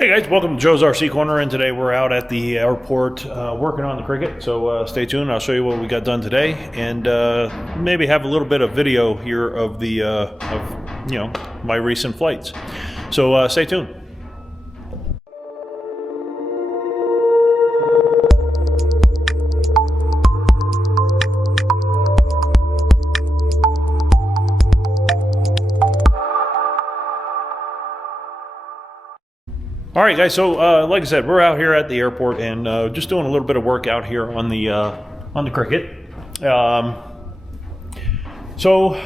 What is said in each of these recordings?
Hey guys, welcome to Joe's RC Corner, and today we're out at the airport working on the Cricket. So stay tuned. I'll show you what we got done today, and maybe have a little bit of video here of the my recent flights. So stay tuned. All right, guys. So, like I said, we're out here at the airport and just doing a little bit of work out here on the Cricket. So,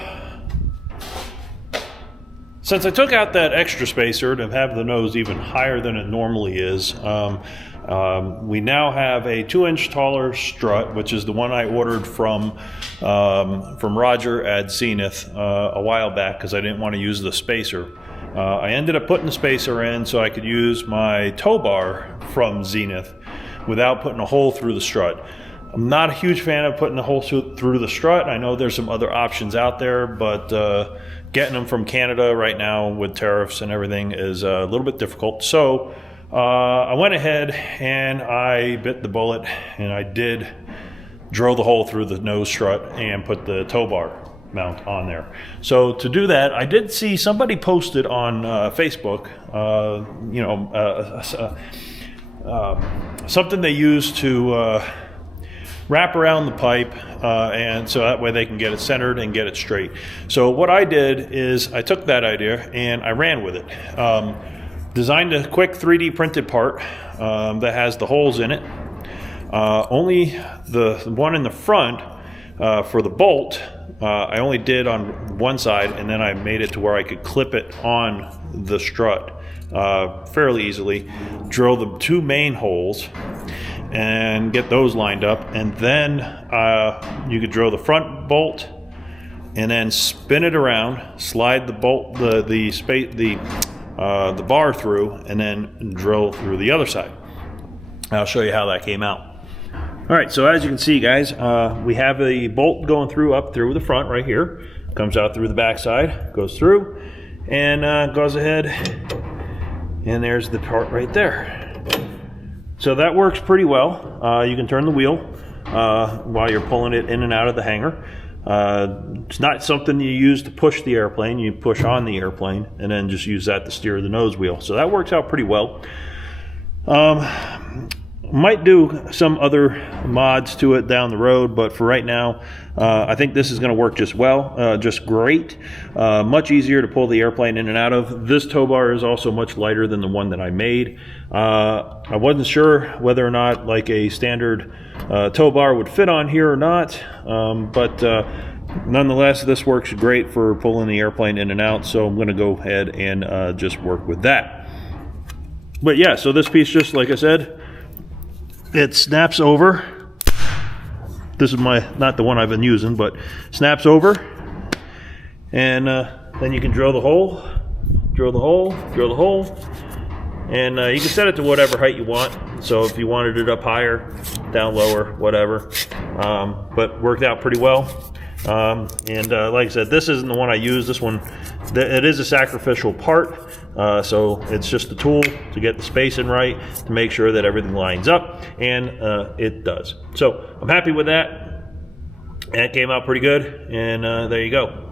since I took out that extra spacer to have the nose even higher than it normally is, we now have a 2-inch taller strut, which is the one I ordered from Roger at Zenith a while back because I didn't want to use the spacer. I ended up putting the spacer in so I could use my tow bar from Zenith without putting a hole through the strut. I'm not a huge fan of putting a hole through the strut. I know there's some other options out there, but getting them from Canada right now with tariffs and everything is a little bit difficult. So I went ahead and I bit the bullet and I did drill the hole through the nose strut and put the tow bar mount on there. So to do that, I did see somebody posted on Facebook, something they use to wrap around the pipe, and so that way they can get it centered and get it straight. So what I did is I took that idea and I ran with it. Designed a quick 3D printed part that has the holes in it. Only the one in the front for the bolt, I only did on one side, and then I made it to where I could clip it on the strut fairly easily, drill the 2 main holes and get those lined up, and then you could drill the front bolt and then spin it around, slide the bolt, the bar through, and then drill through the other side. I'll show you how that came out. All right, so as you can see, guys, we have a bolt going up through the front right here. Comes out through the back side, goes through, and goes ahead, and there's the part right there. So that works pretty well. You can turn the wheel while you're pulling it in and out of the hangar. It's not something you use to push the airplane. You push on the airplane and then just use that to steer the nose wheel. So that works out pretty well. Might do some other mods to it down the road, but for right now, I think this is going to work just well, just great. Much easier to pull the airplane in and out of. This tow bar is also much lighter than the one that I made. I wasn't sure whether or not like a standard tow bar would fit on here or not, but nonetheless, this works great for pulling the airplane in and out, so I'm going to go ahead and just work with that. But yeah, so this piece, just like I said, it snaps over. This is not the one I've been using, but snaps over, and then you can drill the hole, and you can set it to whatever height you want. So if you wanted it up higher, down lower, whatever, but worked out pretty well. And like I said, this isn't the one I use. This one, it is a sacrificial part, so it's just a tool to get the spacing right, to make sure that everything lines up, and it does. So I'm happy with that. That came out pretty good, and there you go.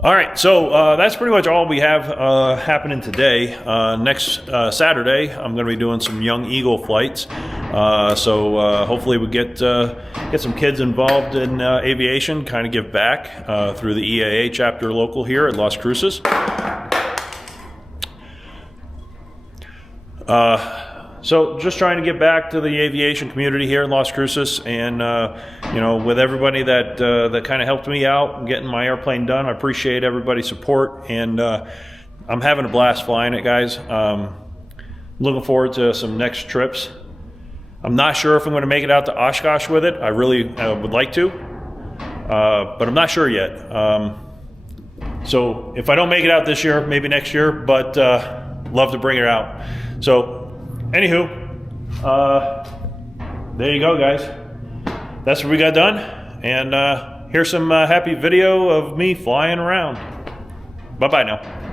All right, so that's pretty much all we have happening today. Next Saturday, I'm going to be doing some Young Eagle flights. So hopefully we get some kids involved in aviation, kind of give back through the EAA chapter local here at Las Cruces. So just trying to get back to the aviation community here in Las Cruces, and with everybody that kind of helped me out in getting my airplane done. I appreciate everybody's support, and I'm having a blast flying it, guys. Looking forward to some next trips. I'm not sure if I'm going to make it out to Oshkosh with it. I really would like to, but I'm not sure yet. So if I don't make it out this year, maybe next year, but love to bring it out. So anywho, there you go, guys. That's what we got done, and here's some happy video of me flying around. Bye-bye now.